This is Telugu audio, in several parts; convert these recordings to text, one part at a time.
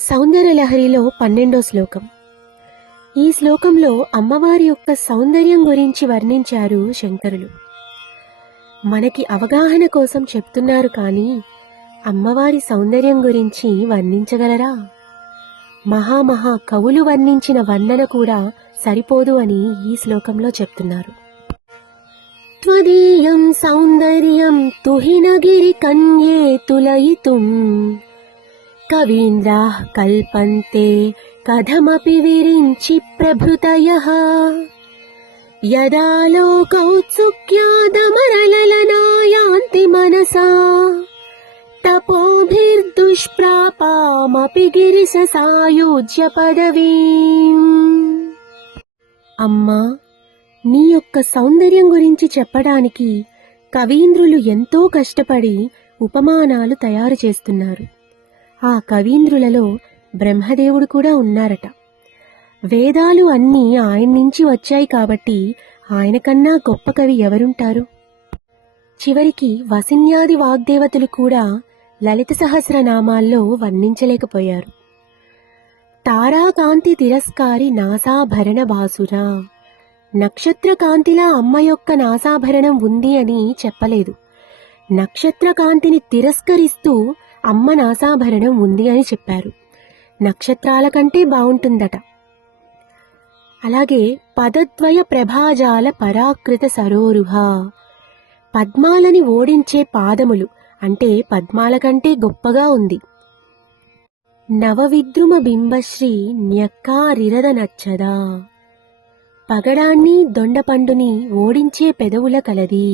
సౌందర్యలహరిలో 12వ శ్లోకం. ఈ శ్లోకంలో అమ్మవారి యొక్క సౌందర్యం గురించి వర్ణించారు శంకరులు. మనకి అవగాహన కోసం చెప్తున్నారు, కానీ అమ్మవారి సౌందర్యం గురించి వర్ణించగలరా? మహామహా కవులు వర్ణించిన వర్ణన కూడా సరిపోదు అని ఈ శ్లోకంలో చెప్తున్నారు. త్వదీయం సౌందర్యం తుహినగిరి కన్యే తులయితుం కవీంద్రాః కల్పంతే కథమపి విరించి ప్రభృతయః యదా లోకౌత్సుక్యాదమరలలనాయాంతి మనసా తపోభిర్దుష్ప్రాపామపి గిరిశ సాయుజ్య పదవీం. అమ్మా, నీ యొక్క సౌందర్యం గురించి చెప్పడానికి కవీంద్రులు ఎంతో కష్టపడి ఉపమానాలు తయారు చేస్తున్నారు. ఆ కవీంద్రులలో బ్రహ్మదేవుడు కూడా ఉన్నారట. వేదాలు అన్నీ ఆయన నుంచి వచ్చాయి కాబట్టి ఆయన కన్నా గొప్ప కవి ఎవరుంటారు? చివరికి వసిన్యాది వాగ్దేవతలు కూడా లలిత సహస్రనామాల్లో వర్ణించలేకపోయారు. తారాకాంతి తిరస్కారి నాసాభరణ బాసురా, నక్షత్ర కాంతిలా అమ్మ యొక్క నాసాభరణం ఉంది అని చెప్పలేదు. నక్షత్ర కాంతిని తిరస్కరిస్తూ అమ్మ నాసాభరణం ఉంది అని చెప్పారు. నక్షత్రాల కంటే బాగుంటుందట. అలాగే పదద్వయ ప్రభాజాల పరాకృత సరోరుహ, పద్మాలని ఓడించే పాదములు అంటే పద్మాల కంటే గొప్పగా ఉంది. నవవిద్రుమ బింబశ్రీ న్యక్కారిరద నచ్చదా, పగడాన్ని దొండపండుని ఓడించే పెదవుల కలది.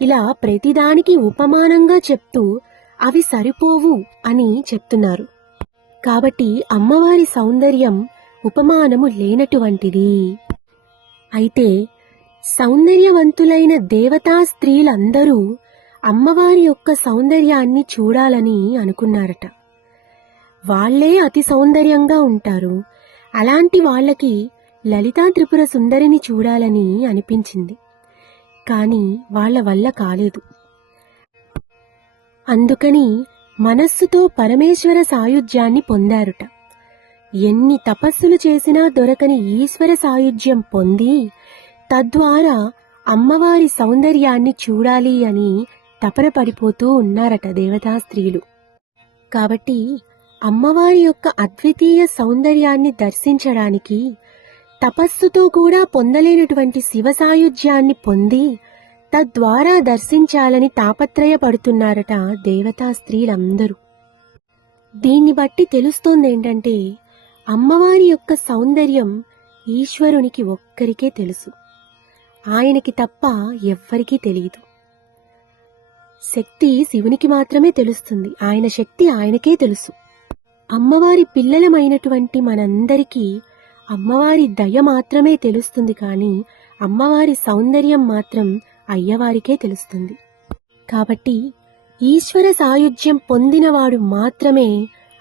ఇలా ప్రతిదానికి ఉపమానంగా చెప్తూ అవి సరిపోవు అని చెప్తున్నారు. కాబట్టి అమ్మవారి సౌందర్యం ఉపమానము లేనటువంటిది. అయితే సౌందర్యవంతులైన దేవతా స్త్రీలందరూ అమ్మవారి యొక్క సౌందర్యాన్ని చూడాలని అనుకున్నారట. వాళ్లే అతి సౌందర్యంగా ఉంటారు. అలాంటి వాళ్ళకి లలితా త్రిపుర సుందరిని చూడాలని అనిపించింది, కానీ వాళ్ల వల్ల కాలేదు. అందుకని మనస్సుతో పరమేశ్వర సాయుధ్యాన్ని పొందారుట. ఎన్ని తపస్సులు చేసినా దొరకని ఈశ్వర సాయుధ్యం పొంది తద్వారా అమ్మవారి సౌందర్యాన్ని చూడాలి అని తపన పడిపోతూ ఉన్నారట దేవతా స్త్రీలు. కాబట్టి అమ్మవారి యొక్క అద్వితీయ సౌందర్యాన్ని దర్శించడానికి తపస్సుతో కూడా పొందలేనటువంటి శివ సాయుధ్యాన్ని పొంది తద్వారా దర్శించాలని తాపత్రయపడుతున్నారట దేవతా స్త్రీలందరూ. దీన్ని బట్టి తెలుస్తోందేంటంటే అమ్మవారి యొక్క సౌందర్యం ఈశ్వరునికి ఒక్కరికే తెలుసు, ఆయనకి తప్ప ఎవ్వరికీ తెలియదు. శక్తి శివునికి మాత్రమే తెలుస్తుంది, ఆయన శక్తి ఆయనకే తెలుసు. అమ్మవారి పిల్లలమైనటువంటి మనందరికీ అమ్మవారి దయ మాత్రమే తెలుస్తుంది, కానీ అమ్మవారి సౌందర్యం మాత్రం అయ్యవారికే తెలుస్తుంది. కాబట్టి ఈశ్వర సాయుధ్యం పొందినవాడు మాత్రమే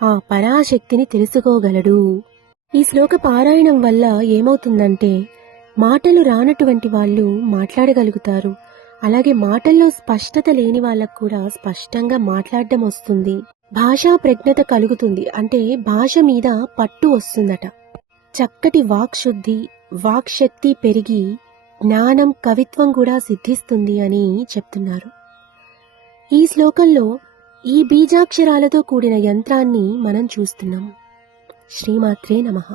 ఆ పరాశక్తిని తెలుసుకోగలడు. ఈ శ్లోక పారాయణం వల్ల ఏమవుతుందంటే మాటలు రానటువంటి వాళ్ళు మాట్లాడగలుగుతారు. అలాగే మాటల్లో స్పష్టత లేని వాళ్ళకు కూడా స్పష్టంగా మాట్లాడడం వస్తుంది. భాషా ప్రజ్ఞత కలుగుతుంది, అంటే భాష మీద పట్టు వస్తుందట. చక్కటి వాక్శుద్ధి, వాక్శక్తి పెరిగి జ్ఞానం, కవిత్వం కూడా సిద్ధిస్తుంది అని చెప్తున్నారు. ఈ శ్లోకంలో ఈ బీజాక్షరాలతో కూడిన యంత్రాన్ని మనం చూస్తున్నాం. శ్రీమాత్రే నమః.